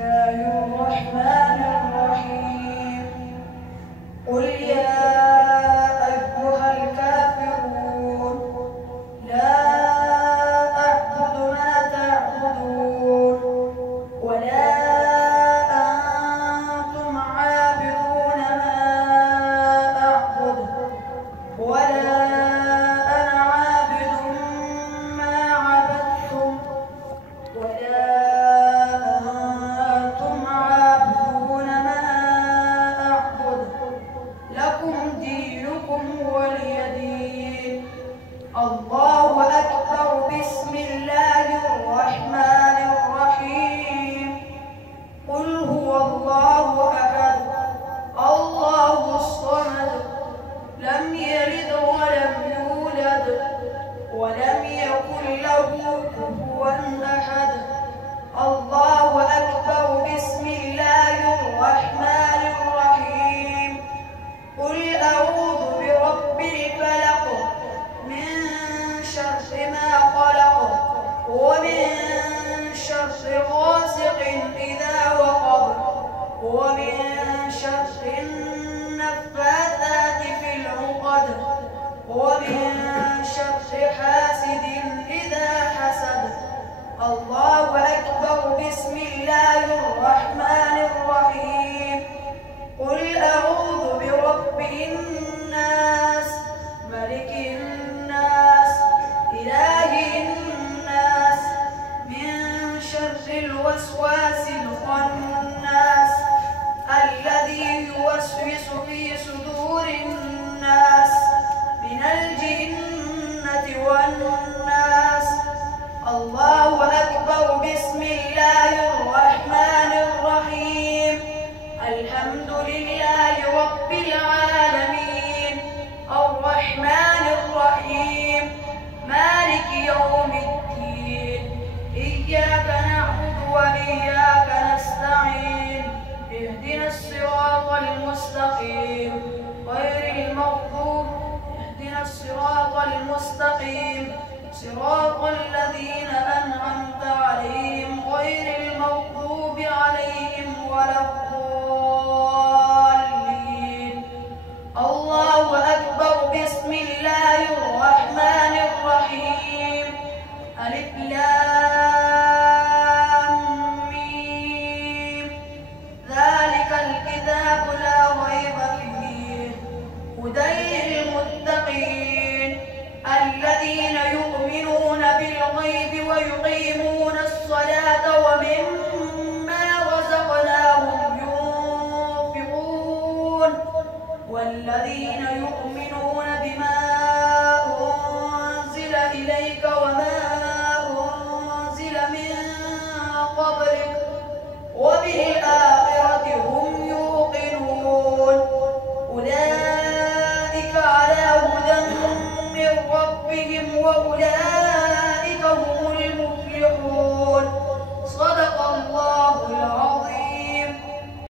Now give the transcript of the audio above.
الله الرحمن الرحيم. قل يا أيها الكافرون لا أعبد ما تعبدون ولا أنتم عابدون ما أعبد ولا أنا عابد ما عبدتم ولا أنتم عابدون ما أعبد لكم دينكم ولي دين. الله أكبر. بسم الله الرحمن الرحيم. قل هو الله أحد الله الصمد لم يلد ولم يولد ولم يكن له كفوا أحد. الله أكبر. بسم الله الرحمن الرحيم. قل أعوذ برب الفلق من شر ما خلق ومن شر غاسق إذا وقب ومن شر النفاثات في العقد ومن شر حاسد إذا حسد. الله أكبر. بسم الله الرحمن الرحيم. قل أعوذ برب الناس ملك الناس إله الناس من شر الوسواس الخناس الذي يوسوس في صدور الناس من الجنة والناس. الله أكبر. بسم الله الرحمن الرحيم. الحمد لله رب العالمين الرحمن الرحيم مالك يوم الدين. إياك نعبد وإياك نستعين. اهدنا الصراط المستقيم غير المغضوب اهدنا الصراط المستقيم صراط الذين أنعمت عليهم غير المغضوب عليهم ولا الضالين. الله أكبر. بسم الله الرحمن الرحيم. ألف لام ميم. ذلك الكتاب لا ريب فيه هدى للمتقين الذين يؤمنون بالغيب ويقيمون الصلاة ومما رزقناهم ينفقون والذين يؤمنون بما أنزل إليك وما أنزل من قبلك وبالآخرة هم يوقنون. أولئك على هدى من ربهم وأولئك هم المفلحون. صدق الله العظيم.